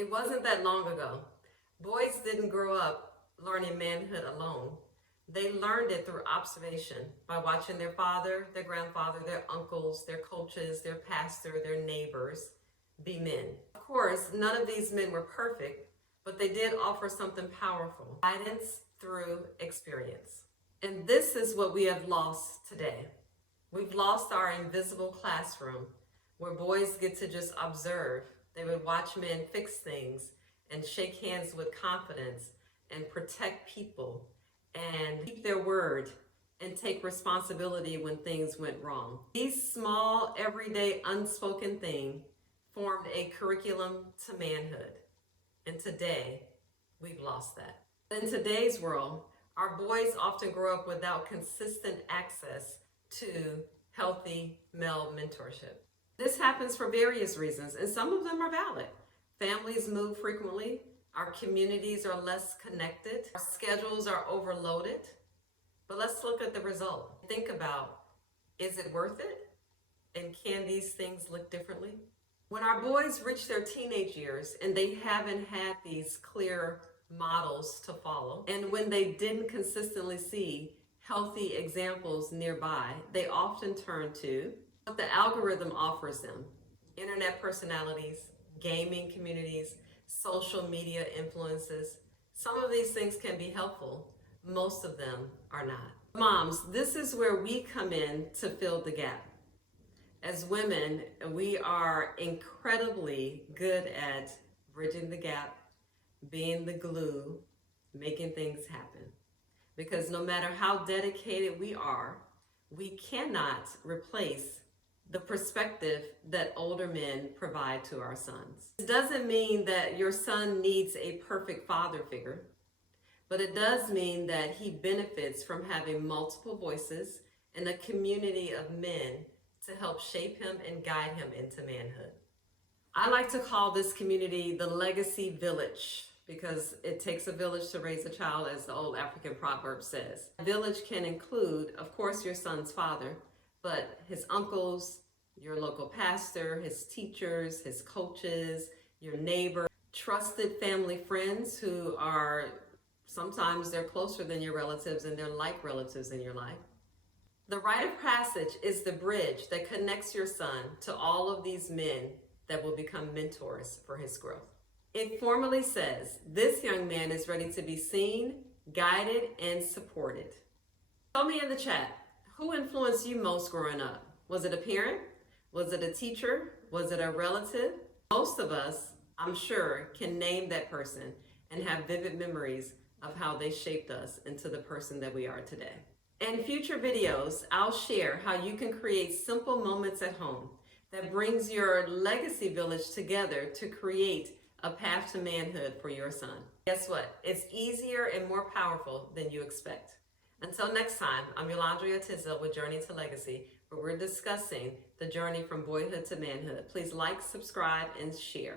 It wasn't that long ago. Boys didn't grow up learning manhood alone. They learned it through observation by watching their father, their grandfather, their uncles, their coaches, their pastor, their neighbors be men. Of course, none of these men were perfect, but they did offer something powerful: guidance through experience. And this is what we have lost today. We've lost our invisible classroom where boys get to just observe. They would watch men fix things and shake hands with confidence and protect people and keep their word and take responsibility when things went wrong. These small, everyday, unspoken things formed a curriculum to manhood. And today, we've lost that. In today's world, our boys often grow up without consistent access to healthy male mentorship. This happens for various reasons, and some of them are valid. Families move frequently, our communities are less connected, our schedules are overloaded. But let's look at the result. Think about, is it worth it? And can these things look differently? When our boys reach their teenage years and they haven't had these clear models to follow, and when they didn't consistently see healthy examples nearby, they often turn to what the algorithm offers them: internet personalities, gaming communities, social media influences. Some of these things can be helpful, most of them are not. Moms, this is where we come in to fill the gap. As women, we are incredibly good at bridging the gap, being the glue, making things happen. Because no matter how dedicated we are, we cannot replace the perspective that older men provide to our sons. It doesn't mean that your son needs a perfect father figure, but it does mean that he benefits from having multiple voices and a community of men to help shape him and guide him into manhood. I like to call this community the legacy village, because it takes a village to raise a child, as the old African proverb says. A village can include, of course, your son's father, but his uncles, your local pastor, his teachers, his coaches, your neighbor, trusted family friends who are sometimes they're closer than your relatives and they're like relatives in your life. The rite of passage is the bridge that connects your son to all of these men that will become mentors for his growth. It formally says, this young man is ready to be seen, guided, and supported. Tell me in the chat, who influenced you most growing up? Was it a parent? Was it a teacher? Was it a relative? Most of us, I'm sure, can name that person and have vivid memories of how they shaped us into the person that we are today. In future videos, I'll share how you can create simple moments at home that brings your legacy village together to create a path to manhood for your son. Guess what? It's easier and more powerful than you expect. Until next time, I'm Yolandria Tisdale with Journey to Legacy, where we're discussing the journey from boyhood to manhood. Please like, subscribe, and share.